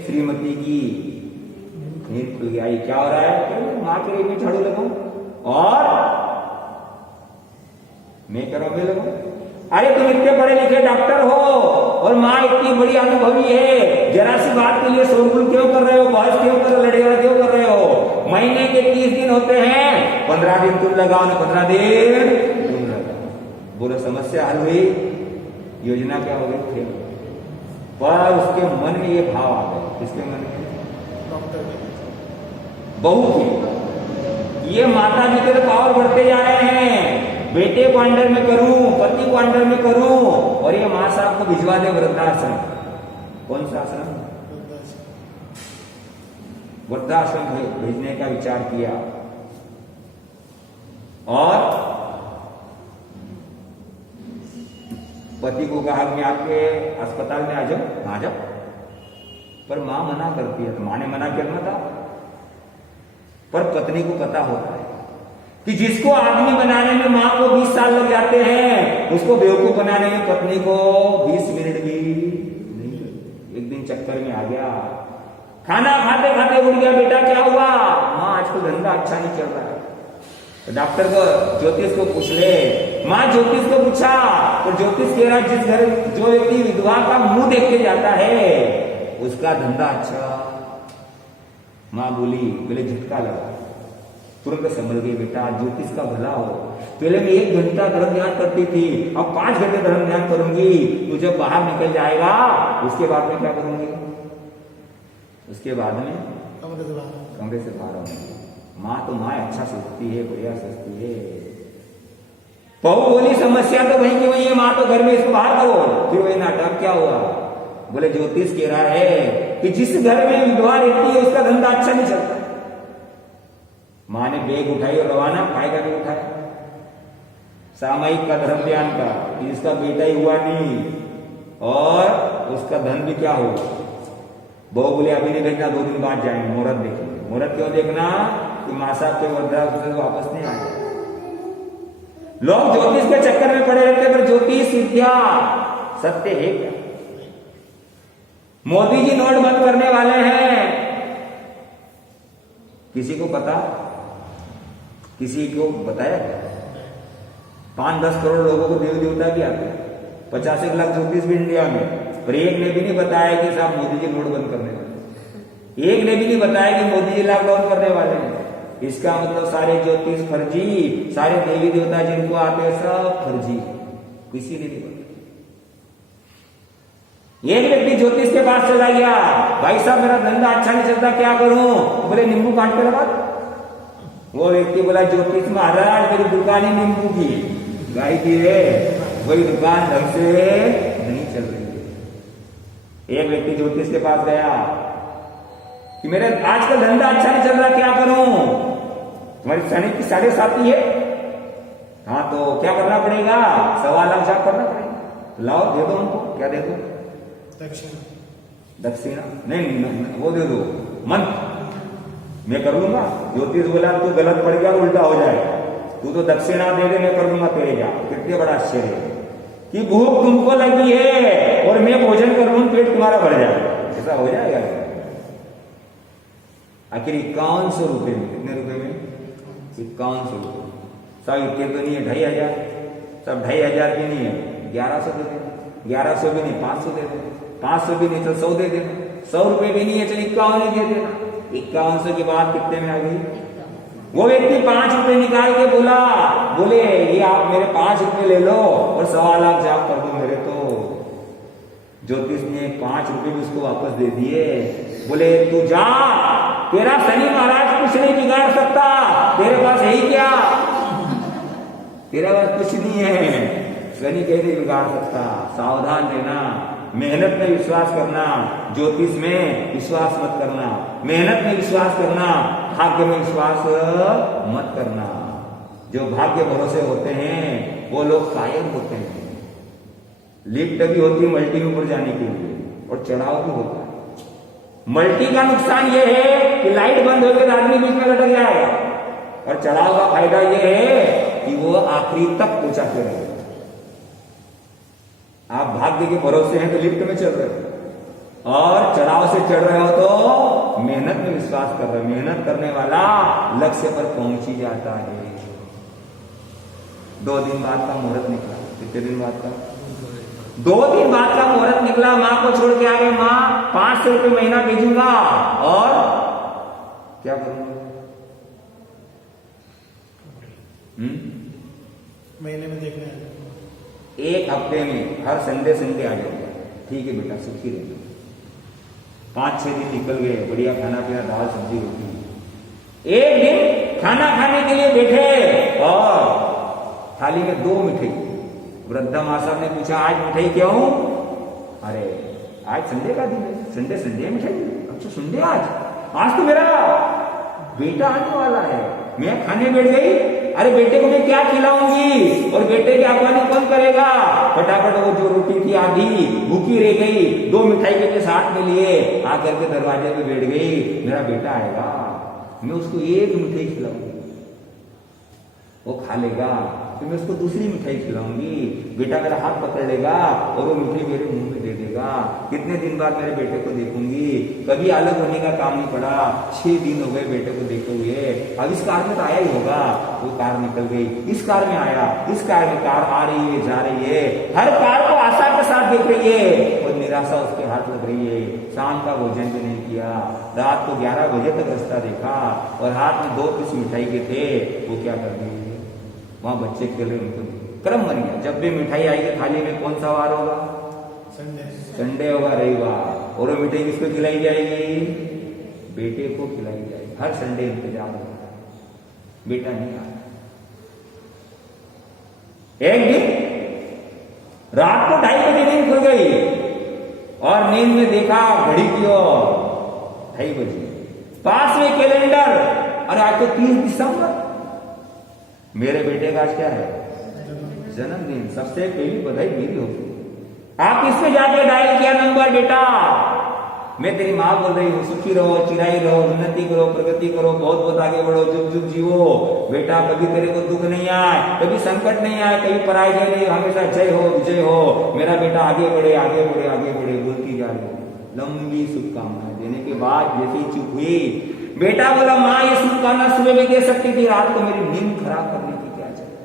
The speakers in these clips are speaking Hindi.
श्रीमती की नींद खुल गई। क्या हो रहा है? माँ के लिए भी झाड़ू लगाऊं और मैं करूंगी लगाऊं। अरे तुम इतने पढ़े लिखे डॉक्टर हो और माँ इतनी बड़ी अनुभवी है, जरा सी बात के लिए शोरगुल क्यों कर रहे हो, बहस क्यों कर रहे हो, लड़ाई क्यों कर रहे हो? महीने के 30 दिन होते हैं, 15 दिन तुम लगाओ ना 15 दिन तुम लगाओ। बोलो समस्या हल हुई, योजना क्या हो गई थे? पर उसके मन में ये भाव आ गए। किसके मन में? बहू की। ये माता जी के पावर बढ़ते जा रहे हैं, बेटे को अंडर में करूं, पति को अंडर में करूं, और ये मां साहब को भिजवा दे वृद्धाश्रम। कौन सा आश्रम? वृद्धाश्रम भेजने का विचार किया और पति को कहा कि आपके अस्पताल में आ जाओ। पर मां मना करती है, तो मां ने मना करना था। पर पत्नी को पता होता है कि जिसको आदमी बनाने में मां को 20 साल लग जाते हैं, उसको बेवकूफ बनाने में पत्नी को 20 मिनट भी नहीं। एक दिन चक्कर में आ गया, खाना खाते खाते उठ गया, बेटा क्या हुआ? मां आजकल धंधा अच्छा नहीं चल रहा है। तो डॉक्टर को ज्योतिष को पूछ ले। मां ज्योतिष को पूछा तो ज्योतिष कह रहा है जिस घर जो व्यक्ति विधवा का मुंह देख के जाता है उसका धंधा अच्छा। मां बोले झटका लगा, तुरंत समझ गई, बेटा ज्योतिष का भला हो। पहले मैं 1 घंटा धर्म ध्यान करती थी, अब 5 घंटे धर्म ध्यान करूंगी। तू जब बाहर निकल जाएगा उसके बाद में क्या करूंगी? उसके बाद में कमरे से बाहर आऊंगी। माँ तो माँ अच्छा सोचती है, बढ़िया सोचती है। बहू बोली समस्या तो वही की वही है, माँ तो घर में इसको बाहर करो। फिर वही नाटक क्या हुआ? बोले ज्योतिष कह रहा है कि जिस घर में विधवा रहती है उसका धंधा अच्छा नहीं चलता। माँ ने बैग उठाई और रवाना, फायदा नहीं उठाया सामयिक का धर्म ध्यान का, कि इसका बेटा ही हुआ नहीं और उसका धन भी क्या हो। बहू बोले अभी नहीं भेजना, 2 दिन बाद जाएंगे, मुहूर्त देखेंगे। मुहूर्त क्यों देखना? कि माँ साहब के वृद्धाश्रम से वापस नहीं आए। लोग ज्योतिष के चक्कर में पड़े रहते, पर ज्योतिष विद्या सत्य है क्या? मोदी जी नोट बंद करने वाले हैं, किसी को पता? किसी को बताया? 5-10 करोड़ लोगों को देवी देवता भी आते हैं, 50 लाख ज्योतिष भी इंडिया में, पर एक ने भी नहीं बताया कि साहब मोदी जी नोट बंद करने वाले। एक ने भी नहीं बताया कि मोदी जी लॉकडाउन करने वाले हैं। इसका मतलब सारे ज्योतिष फर्जी, सारे देवी देवता जिनको आते हैं सब फर्जी, किसी ने नहीं बताया। एक व्यक्ति ज्योतिष के पास चला गया, भाई साहब मेरा धंधा अच्छा नहीं चलता, क्या करूं? बोले नींबू काट के लगा। वो व्यक्ति बोला ज्योतिष महाराज मेरी दुकान ही नींबू की गाय की है, वही दुकान ढंग से नहीं चल रही है। एक व्यक्ति ज्योतिष के पास गया कि मेरे आजकल धंधा अच्छा नहीं चल रहा, क्या करूं? तुम्हारी शनि की 7.5 है। हाँ तो क्या करना पड़ेगा? 1.25 लाख जाप करना पड़ेगा। लाओ दे दो हमको। क्या दे दो? दक्षिणा नहीं, वो दे दो मंत्र, मैं कर लूंगा। ज्योतिष बोला तू गलत पड़ गया, उल्टा हो जाए, तू तो दक्षिणा दे दे, मैं कर लूंगा तेरे जा। कितने बड़ा आश्चर्य कि भूख तुमको लगी है और मैं भोजन कर लूं, पेट तुम्हारा भर जाए, ऐसा हो जाएगा? आखिर 5100 रुपए में, कितने रुपए में? 5100 रुपए। सब इतने तो नहीं है, 2500, सब 2500 की नहीं है, 1100 दे देना। 1100 भी नहीं, 500 दे देना। 500 भी नहीं तो 100 दे देना। 100 रुपए भी नहीं है, चल 51 दे देना। 5100 के बाद कितने में आ गई? वो व्यक्ति 5 रुपए निकाल के बोले ये आप मेरे 5 रुपए ले लो और 1.25 लाख जाप कर दो मेरे। तो ज्योतिष ने 5 रुपए भी उसको वापस दे दिए। बोले तू जा, तेरा शनि महाराज कुछ नहीं बिगाड़ सकता, तेरे पास है ही क्या? तेरे पास कुछ नहीं है, शनि कैसे बिगाड़ सकता। सावधान रहना, मेहनत में विश्वास करना, ज्योतिष में विश्वास मत करना। मेहनत में विश्वास करना, भाग्य में विश्वास मत करना। जो भाग्य भरोसे होते हैं वो लोग कायम होते हैं। लिफ्ट भी होती है मल्टी में ऊपर जाने के लिए और चढ़ाव भी होता है। मल्टी का नुकसान ये है कि लाइट बंद हो गई तो आदमी बीच में लटक जाएगा, और चढ़ाव का फायदा ये है कि वो आखिरी तक पहुंचाते रहेगा। आप भाग्य के भरोसे हैं तो लिफ्ट में चल रहे हैं, और चढ़ाव से चढ़ रहे हो तो मेहनत में विश्वास कर रहे हो। मेहनत करने वाला लक्ष्य पर पहुंच ही जाता है। 2 दिन बाद का मुहूर्त निकला। कितने दिन बाद का? 2 दिन बाद का मुहूर्त निकला। माँ को छोड़ के आ गए। माँ 500 रुपये महीना भेजूंगा और क्या करूंगा? महीने में देखना है। 1 हफ्ते में हर संडे आ जाऊंगा। ठीक है बेटा, सुखी रहो। 5-6 दिन निकल गए। बढ़िया खाना पीना, दाल सब्जी रोटी। एक दिन खाना खाने के लिए बैठे और थाली में 2 मिठाई। वृद्धा माँ साहब ने पूछा, आज मिठाई क्यों? अरे आज संडे का दिन है, संडे मिठाई। अच्छा संडे आज तो मेरा बेटा आने वाला है। मैं खाने बैठ गई। अरे बेटे को मैं क्या खिलाऊंगी और बेटे की अगवानी कौन करेगा? फटाफट वो जो रोटी थी आधी भूखी रह गई, 2 मिठाई के साथ में लिए आकर के दरवाजे पे बैठ गई। मेरा बेटा आएगा, मैं उसको 1 मिठाई खिलाऊंगी, वो खा लेगा, फिर मैं उसको दूसरी मिठाई खिलाऊंगी। बेटा मेरा हाथ पकड़ लेगा और वो मिठाई मेरे मुंह में दे देगा। कितने दिन बाद मेरे बेटे को देखूंगी? कभी अलग होने का काम नहीं पड़ा। 6 दिन हो गए बेटे को देखे हुए। अब इस कार में तो आया ही होगा। वो कार निकल गई, इस कार में आया, इस कार में कार आ रही है, जा रही है। हर कार को आशा के साथ देख रही है और निराशा उसके हाथ लग रही है। शाम का भोजन भी नहीं किया। रात को 11 बजे तक रास्ता देखा और हाथ में 2 पीस मिठाई के थे। वो क्या कर गई? वहां बच्चे खेल रहे, उनको क्रम बन गया। जब भी मिठाई आएगी थाली में कौन सा वार होगा? संडे होगा, रविवार। और वो मिठाई किसको खिलाई जाएगी? बेटे को खिलाई जाएगी। हर संडे इंतजार होगा, बेटा नहीं आया। एक दिन रात को 2:30 बजे नींद खुल गई और नींद में देखा घड़ी की ओर 2:30 बजे। पास में कैलेंडर, अरे आज तो 30 दिसंबर, मेरे बेटे का आज क्या है? जन्मदिन। सबसे पहली बधाई मेरी होगी। आप इसमें जाके डायल किया नंबर, बेटा मैं तेरी माँ बोल रही हूँ, सुखी रहो, चिराई रहो, उन्नति करो, प्रगति करो, बहुत बहुत आगे बढ़ो, जुग जुग जीवो। बेटा कभी तेरे को दुख नहीं आए, कभी संकट नहीं आए, कभी पराजय नहीं, हमेशा जय हो, विजय हो। मेरा बेटा आगे बढ़े, आगे बढ़े, आगे बढ़े, बोलती जा रही। लंबी शुभकामनाएं देने के बाद जैसे चुप हुई, बेटा बोला, माँ ये शुभकामना सुबह में दे सकती थी, रात को मेरी नींद खराब करने की क्या जरूरत?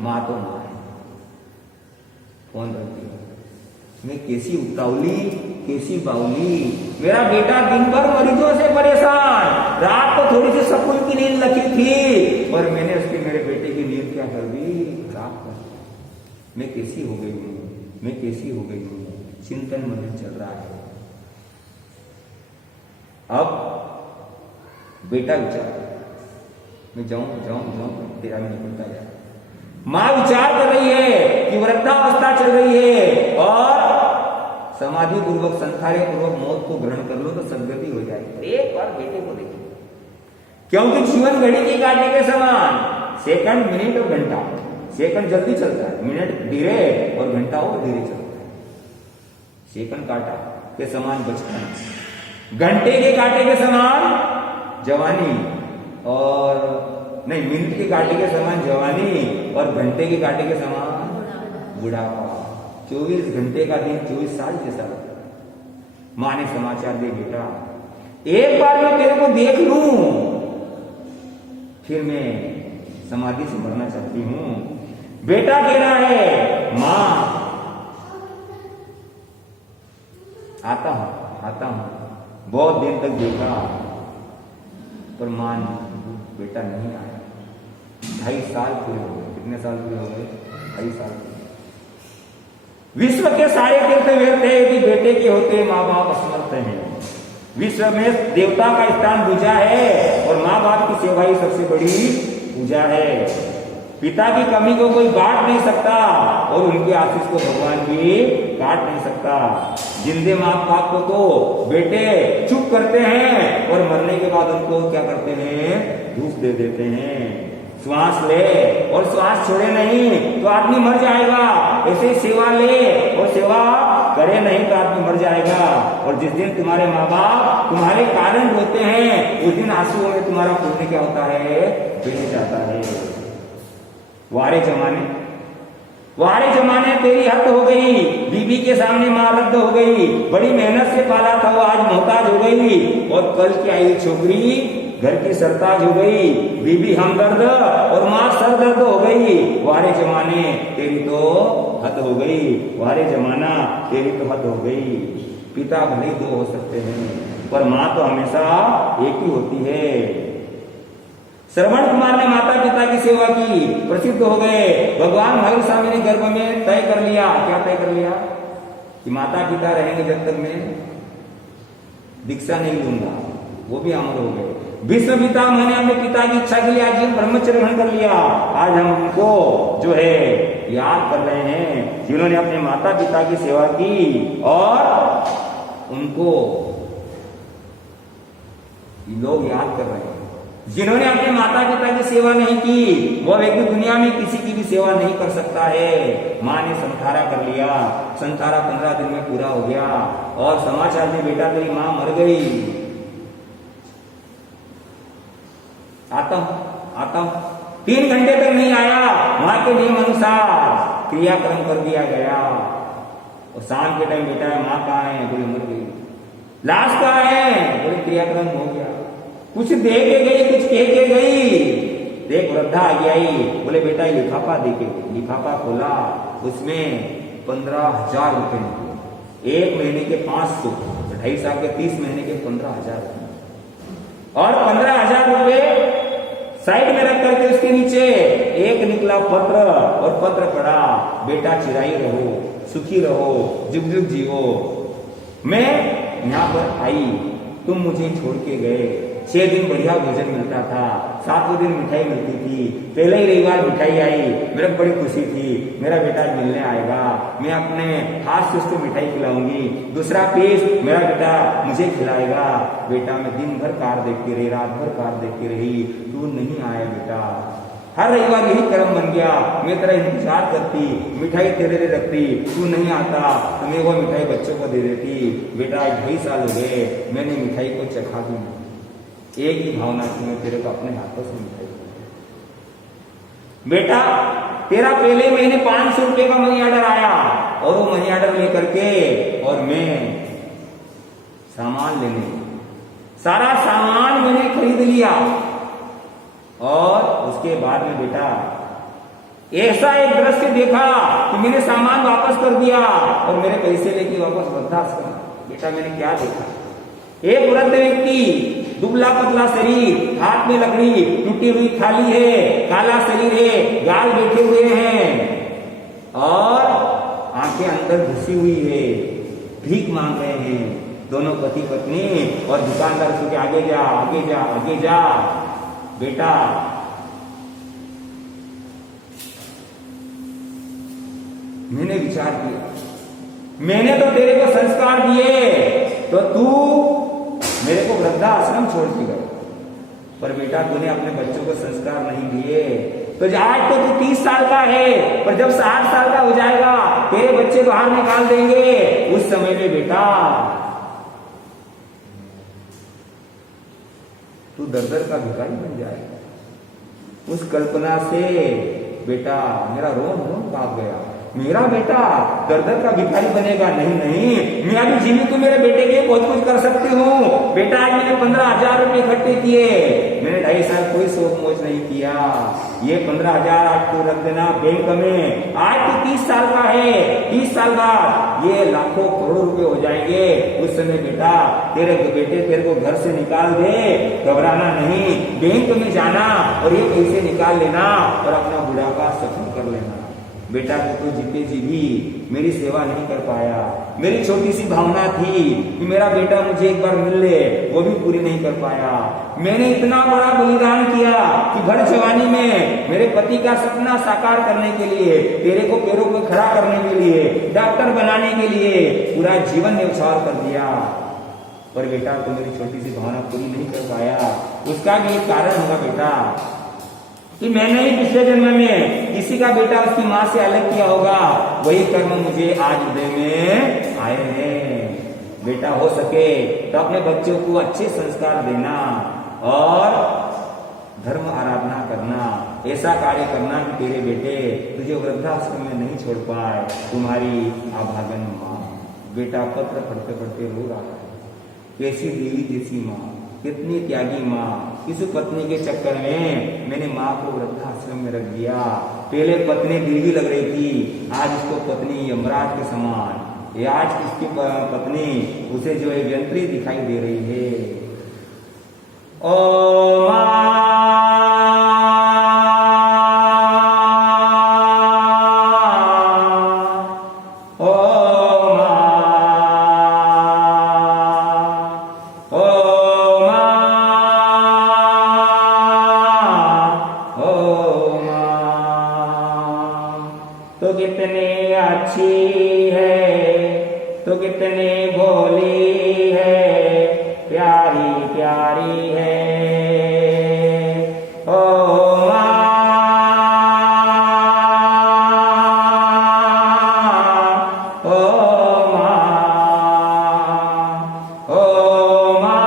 माँ तो माँ है, कौन रखती है? मैं कैसी उतावली, कैसी बाउली। मेरा बेटा दिन भर मरीजों से परेशान, रात को थोड़ी सी सुकून की नींद लगी थी और मैंने उसकी, मेरे बेटे की नींद क्या कर दी? खराब कर दी। मैं कैसी हो गई हूँ, मैं कैसी हो गई हूँ? चिंतन मन चल रहा है। अब बेटा विचार, मैं जाऊं, तेरा भी निकलता जाए। मां विचार कर रही है कि वृद्धावस्था चल रही है और समाधि पूर्वक, संखारे पूर्वक मौत को ग्रहण कर लो तो सदगति हो जाएगी। एक बार बेटे को देखो, क्योंकि जीवन घड़ी के काटे के समान, सेकंड, मिनट और घंटा। सेकंड जल्दी चलता है, मिनट धीरे और घंटा और धीरे चलता है। सेकंड काटा के समान बचपन, घंटे के काटे के समान जवानी, और नहीं, मिनट के काटे के समान जवानी और घंटे के काटे के समान बुढ़ापा। 24 घंटे का दिन 24 साल जैसा लगता है। मां ने समाचार दे, बेटा एक बार मैं तेरे को देख लूं, फिर मैं समाधि से मरना चाहती हूं। बेटा कह रहा है, मां आता हूं, बहुत दिन तक देखा पर मान बेटा नहीं आया। 2.5 साल पूरे हो गए। कितने साल पूरे हो गए? 2.5 साल। विश्व के सारे तीर्थ व्यर्थ है यदि बेटे के होते माँ बाप असमर्थ हैं। विश्व में देवता का स्थान पूजा है और माँ बाप की सेवा ही सबसे बड़ी पूजा है। पिता की कमी को कोई बांट नहीं सकता और उनके आशीष को भगवान भी काट नहीं सकता। जिंदे माँ बाप को तो बेटे चुप करते हैं और मरने के बाद उनको क्या करते हैं? धूप दे देते हैं। श्वास ले और श्वास छोड़े नहीं तो आदमी मर जाएगा। ऐसे सेवा ले और सेवा करे नहीं तो आदमी मर जाएगा। और जिस दिन तुम्हारे माँ बाप तुम्हारे कारण रोते हैं, उस दिन आंसुओं में तुम्हारा पुण्य क्या होता है? बह जाता है। वारे जमाने वारे जमाने तेरी हद हो गई, बीबी के सामने मां रद्द हो गई, बड़ी मेहनत से पाला था वो आज मोहताज हो गई, और कल की आई छोकरी घर की सरताज हो गई, बीबी हमदर्द और मां सरदर्द हो गई। वारे जमाने तेरी तो हद हो गई, वारे जमाना तेरी तो हद हो गई। पिता भले दो हो सकते हैं, पर मां तो हमेशा एक ही होती है। श्रवण कुमार ने माता पिता की सेवा की, प्रसिद्ध हो गए। भगवान महावीर स्वामी ने गर्भ में तय कर लिया, क्या तय कर लिया कि माता पिता रहेंगे जब तक मैं दीक्षा नहीं लूंगा, वो भी अमर हो गए। विश्व पिता मैंने अपने पिता की इच्छा के लिए आज ब्रह्मचर्य ग्रहण कर लिया। आज हम उनको जो है याद कर रहे हैं, जिन्होंने अपने माता पिता की सेवा की, और उनको लोग याद कर रहे हैं। जिन्होंने अपने माता पिता की सेवा नहीं की, वह व्यक्ति दुनिया में किसी की भी सेवा नहीं कर सकता है। माँ ने संतारा कर लिया, संतारा 15 दिन में पूरा हो गया, और समाचार में बेटा तेरी माँ मर गई। आता हूं 3 घंटे तक नहीं आया, वहां के नियम अनुसार क्रियाक्रम कर दिया गया। और शाम के टाइम बेटा माँ कहाँ है, बोले मर गई। लाश कहाँ है, बोले क्रियाक्रम हो गया। कुछ दे के गई, कुछ कह के गई। देख वृद्धा आगे आई, बोले बेटा लिफाफा दे के गई। लिफाफा खोला, उसमें 15,000 रुपए निकले। 1 महीने के 500, 2.5 साल के 30 महीने के 15,000, और 15,000 रुपए साइड में रख करके उसके नीचे एक निकला पत्र, और पत्र पढ़ा, बेटा चिराई रहो, सुखी रहो, जुग जुग जियो। मैं यहाँ पर आई, तुम मुझे छोड़ के गए। 6 दिन बढ़िया भोजन मिलता था, 7वें दिन मिठाई मिलती थी। पहले ही रविवार मिठाई आई, मेरे को बड़ी खुशी थी, मेरा बेटा मिलने आएगा, मैं अपने हाथ से उसको मिठाई खिलाऊंगी। दूसरा पीस मेरा बेटा मुझे खिलाएगा। बेटा मैं दिन भर कार देखती रही, रात भर कार देखती रही, तू नहीं आया बेटा। हर रविवार यही कर्म बन गया, मैं तेरा इंतजार करती, मिठाई तेरे लिए रखती, तू नहीं आता तो मैं वो मिठाई बच्चों को दे देती। बेटा 2.5 साल हो गए, मैंने मिठाई को चखा दी। एक ही भावना थी, मैं तेरे को अपने हाथों से मिठाई। बेटा तेरा पहले महीने 500 रुपए का मनी ऑर्डर आया, और वो मनी ऑर्डर लेकर के और मैं सामान लेने, सारा सामान मैंने खरीद लिया। और उसके बाद में बेटा ऐसा एक दृश्य देखा कि मैंने सामान वापस कर दिया और मेरे पैसे लेके वापस वृद्धाश्रम। बेटा मैंने क्या देखा, एक वृद्ध व्यक्ति, दुबला पतला शरीर, हाथ में लकड़ी, टूटी हुई थाली है, काला शरीर है, गाल बैठे हुए हैं, और आंखें अंदर घुसी हुई है, भीख मांग रहे हैं। दोनों पति पत्नी, और दुकानदार उसके आगे जा, आगे जा, आगे जा। बेटा मैंने विचार किया, मैंने तो तेरे को संस्कार दिए, तो तू मेरे को वृद्धाश्रम छोड़ के गए। पर बेटा तूने अपने बच्चों को संस्कार नहीं दिए, तो आज तो तू 30 साल का है, पर जब 60 साल का हो जाएगा तेरे बच्चे बाहर निकाल देंगे। उस समय में बेटा तू दर-दर का भिखारी बन जाएगा। उस कल्पना से बेटा मेरा रोम रोम कांप गया। मेरा बेटा दर-दर का भिखारी बनेगा? नहीं नहीं, मैं अभी जीवित तो मेरे बेटे के लिए बहुत कुछ कर सकती हूँ। बेटा आज मैंने 15,000 रुपए इकट्ठे किए, मैंने 2.5 साल कोई शौक मौज नहीं किया। ये 15,000 आज तू रख देना बैंक में। आज तू 30 साल का है, 30 साल बाद ये लाखों करोड़ों रुपए हो जाएंगे। उस समय बेटा तेरे बेटे तेरे को घर से निकाल दे, घबराना नहीं, बैंक में जाना और ये पैसे निकाल लेना और अपना बुढ़ापा सफल कर लेना। बेटा को तो जीते जी भी मेरी सेवा नहीं कर पाया। मेरी छोटी सी भावना थी कि मेरा बेटा मुझे एक बार मिल ले, वो भी पूरी नहीं कर पाया। मैंने इतना बड़ा बलिदान किया कि भर जवानी में मेरे पति का सपना साकार करने के लिए, तेरे को पैरों पे खड़ा करने के लिए, डॉक्टर बनाने के लिए पूरा जीवन न्यौछावर कर दिया। पर बेटा तो मेरी छोटी सी भावना पूरी नहीं कर पाया। उसका भी एक कारण होगा बेटा कि मैंने ही पिछले जन्म में किसी का बेटा उसकी माँ से अलग किया होगा। वही कर्म मुझे आज हृदय में आए हैं। बेटा हो सके तो अपने बच्चों को अच्छे संस्कार देना और धर्म आराधना करना, ऐसा कार्य करना कि तेरे बेटे तुझे वृद्धाश्रम में नहीं छोड़ पाए। तुम्हारी अभागन माँ। बेटा पत्र पढ़ते पढ़ते रो रहा है। कैसी देवी जैसी माँ, कितनी त्यागी माँ। इस पत्नी के चक्कर में मैंने माँ को वृद्धाश्रम में रख दिया। पहले पत्नी देवी लग रही थी, आज इसको पत्नी यमराज के समान। ये आज इसकी पत्नी उसे जो है यंत्री दिखाई दे रही है। ओ माँ, तो कितनी अच्छी है, तो कितनी भोली है, प्यारी प्यारी है। ओ माँ, ओ माँ, ओ माँ,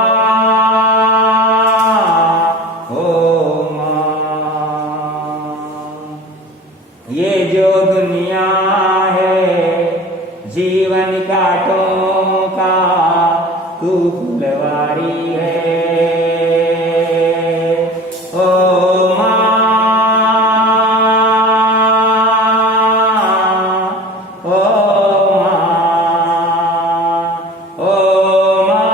ओ माँ। ये जो दुनिया है जीवन कांटों का तू फुलवारी है। ओ माँ, ओ माँ, ओ माँ,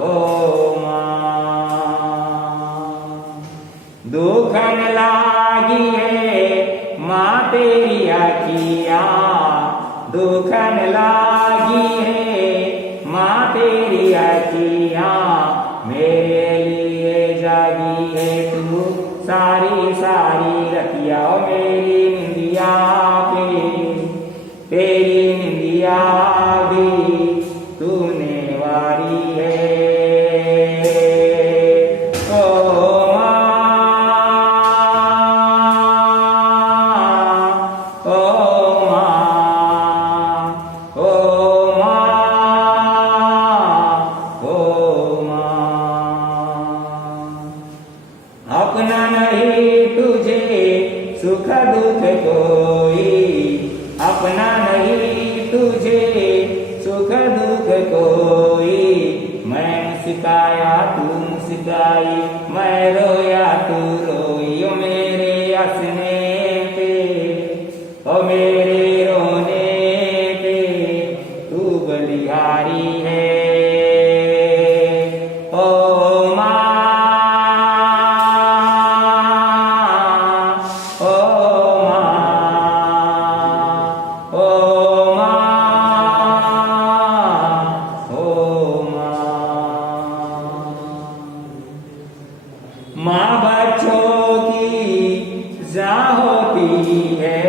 ओ माँ। दुखन लागी है माँ तेरी अखियाँ, दुखन लागी है माँ तेरी अखियाँ। मेरे लिए जागी है तू सारी सारी रतिया। मेरी निंदिया पे तेरी निंदिया भी तूने वारी है। ओ माँ, ओ माँ, ओ माँ, ओ माँ। अपना नहीं तुझे सुख दुख कोई, अपना नहीं तुझे सुख दुख कोई। मैं मुस्काया तू मुस्काई, मैं रोया तू रोई। ओ मेरे हंसने पे, ओ मेरे रोने पे तू बलिहारी है। ओ माँ, ओ माँ, ओ माँ, ओ माँ। माँ बच्चों की जा होती है,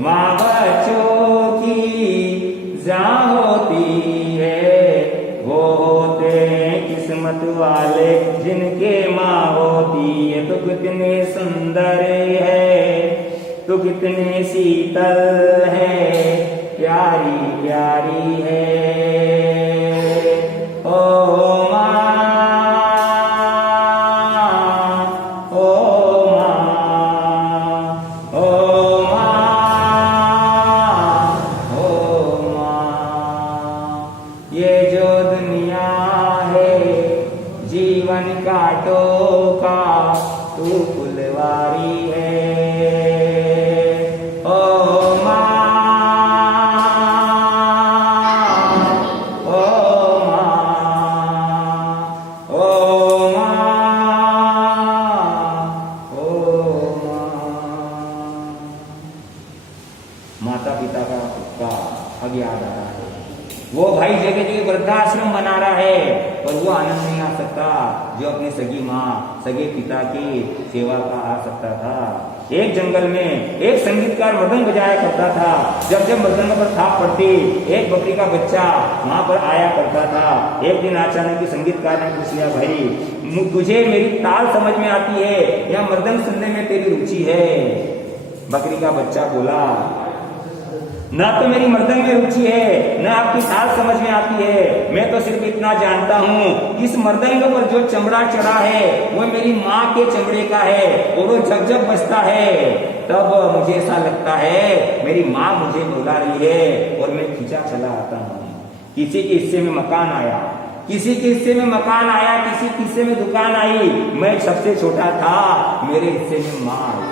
माँ बच्चों की जा होती है। वो होते हैं किस्मत वाले जिनके माँ होती है। तो कितने सुंदर है, तो कितने शीतल है, प्यारी प्यारी है। ओ माँ, ओ माँ, ओ माँ, ओ माँ। ये जो दुनिया है जीवन कांटों का तू फुलवारी है। ओ माँ, ओ माँ, ओ माँ, ओ माँ। माता पिता का अब याद आ रहा है। वो भाई जगह जगह वृद्धाश्रम बना रहा है, पर वो आनंद नहीं आ सकता जो अपनी सगी माँ सगे पिता की सेवा का आ सकता था। एक जंगल में एक संगीतकार मृदंग बजाया करता था। जब जब मृदंग पर थाप पड़ती एक बकरी का बच्चा वहां पर आया करता था। एक दिन अचानक संगीतकार ने पूछ लिया, भाई तुझे मेरी ताल समझ में आती है या मृदंग सुनने में तेरी रुचि है? बकरी का बच्चा बोला, ना तो मेरी मर्दंग में रुचि है, ना आपकी साल समझ में आती है। मैं तो सिर्फ इतना जानता हूँ, इस मर्दंग पर जो चमड़ा चढ़ा है वो मेरी माँ के चमड़े का है, और वो जब जब बजता है तब मुझे ऐसा लगता है मेरी माँ मुझे बुला रही है, और मैं खींचा चला आता हूँ। किसी के हिस्से में मकान आया, किसी के हिस्से में मकान आया, किसी के हिस्से में दुकान आई, मैं सबसे छोटा था, मेरे हिस्से में माँ आई।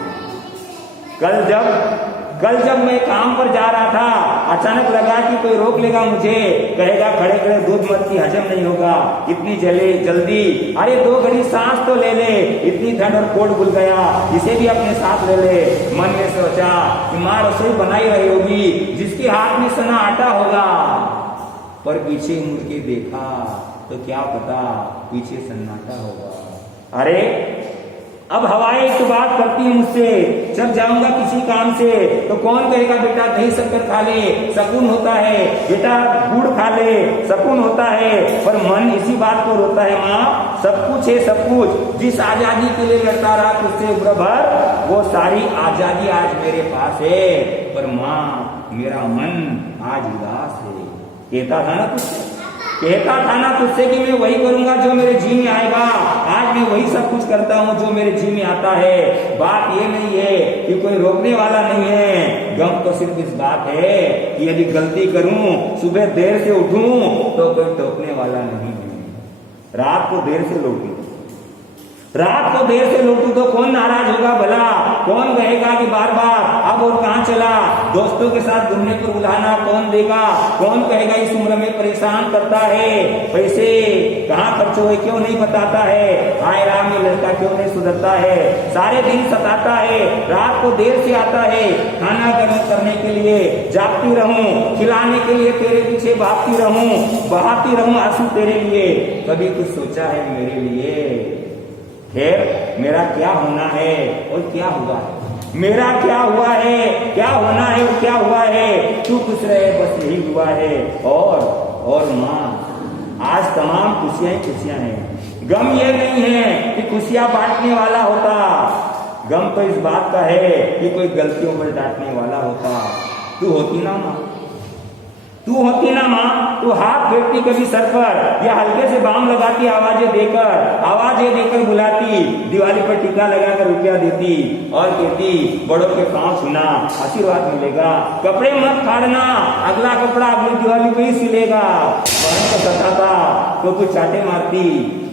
कल जब मैं काम पर जा रहा था, अचानक लगा कि कोई रोक लेगा मुझे, कहेगा खड़े खड़े दूध मत की, हजम नहीं होगा इतनी जल्दी, अरे 2 घड़ी सांस तो ले ले, इतनी ठंड और कोट भूल गया, इसे भी अपने साथ ले ले। मन में सोचा कि माँ रसोई बनाई रही होगी, जिसके हाथ में सना आटा होगा, पर पीछे मुड़ के देखा तो क्या पता पीछे सन्नाटा होगा। अरे अब हवाएं तो बात करती है मुझसे, जब जाऊंगा किसी काम से तो कौन कहेगा बेटा दही शक्कर खा ले सुकून होता है, बेटा गुड़ खा ले सुकून होता है, पर मन इसी बात को रोता है माँ सब कुछ है, सब कुछ जिस आजादी के लिए लड़ता रहा तुझसे उम्र भर, वो सारी आजादी आज मेरे पास है, पर माँ मेरा मन आज उदास है। कहता था ना तुझसे कि मैं वही करूंगा जो मेरे जी में आएगा, आज मैं वही सब कुछ करता हूँ जो मेरे जी में आता है। बात ये नहीं है कि कोई रोकने वाला नहीं है, गम तो सिर्फ इस बात है कि यदि गलती करूं, सुबह देर से उठूं तो कोई टोकने वाला नहीं है। रात को देर से लौटूं तो कौन नाराज होगा भला, कौन कहेगा कि बार बार अब और कहाँ चला, दोस्तों के साथ घूमने पर बुलाना कौन देगा, कौन कहेगा इस उम्र में परेशान करता है, पैसे कहाँ खर्च हुए क्यों नहीं बताता है, हाय राम ये लड़का क्यों नहीं सुधरता है, सारे दिन सताता है, रात को देर से आता है, खाना गर्म करने के लिए जागती रहूं, खिलाने के लिए तेरे पीछे भागती रहूं आंसू तेरे लिए, कभी कुछ सोचा है मेरे लिए। खैर मेरा क्या होना है और क्या हुआ है, मेरा क्या हुआ है, क्या होना है और क्या हुआ है, तू खुश रहे बस यही हुआ है। और माँ आज तमाम खुशियां हैं, गम ये नहीं है कि खुशियां बांटने वाला होता, गम तो इस बात का है कि कोई गलतियों पर डांटने वाला होता। तू होती ना माँ, तू हाथ फेरती कभी सर पर, या हल्के से बाम लगाती, आवाजें देकर बुलाती, दिवाली पर टीका लगाकर रुपया देती और कहती बड़ों के पांव छूना आशीर्वाद मिलेगा, कपड़े मत फाड़ना, अगला कपड़ा अगली दिवाली पे ही सिलेगा। बहन को सताता तो तू चाटे मारती,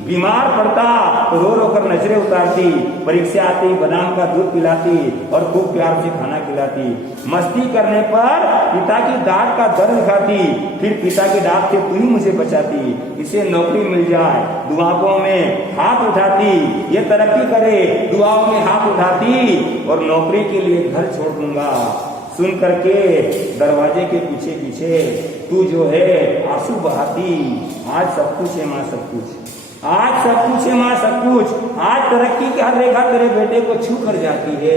बीमार पड़ता तो रो कर नजरें उतारती, परीक्षा आती बादाम का दूध पिलाती और खूब प्यार से खाना खिलाती, मस्ती करने पर पिता की डांट का दर्द खाती, फिर पिता की डांट से तू ही मुझे बचाती, इसे नौकरी मिल जाए दुआओं में हाथ उठाती, ये तरक्की करे दुआओं में हाथ उठाती, और नौकरी के लिए घर छोड़ दूंगा। सुन करके दरवाजे के पीछे पीछे तू जो है आंसू बहाती, आज सब कुछ है माँ, सब कुछ आज सब कुछ है माँ, सब कुछ आज तरक्की की हर रेखा तेरे बेटे को छू कर जाती है।